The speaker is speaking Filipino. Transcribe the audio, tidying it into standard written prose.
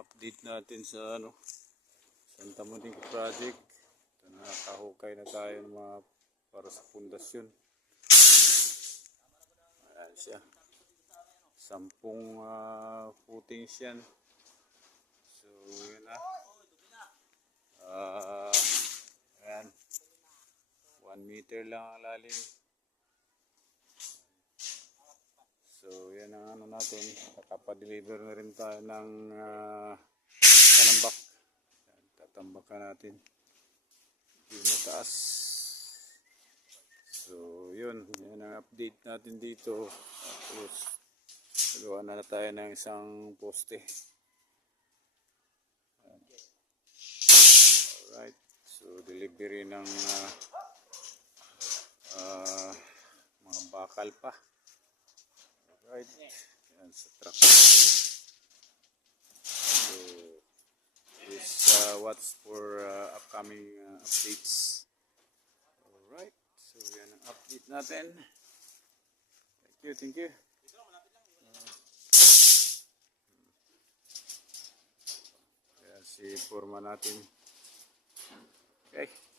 update natin sa Santa Monica project. Ito, nakahukay na tayo ng mga para sa pundasyon. Ayan siya. 10 footings yan. So yun na. Ayan. 1 meter lang ang lalim. So yan ang natin. Nakapadeliver na rin tayo ng panambak. Tatambakan natin yung mataas. So yun ang update natin dito. Tapos nagawa na tayo ng isang poste. Alright, so delivery ng mga bakal pa. Alright, yan sa truck natin. So this what's for upcoming updates. Alright, so yan ang update natin. Thank you. Yan si forma natin. Okay.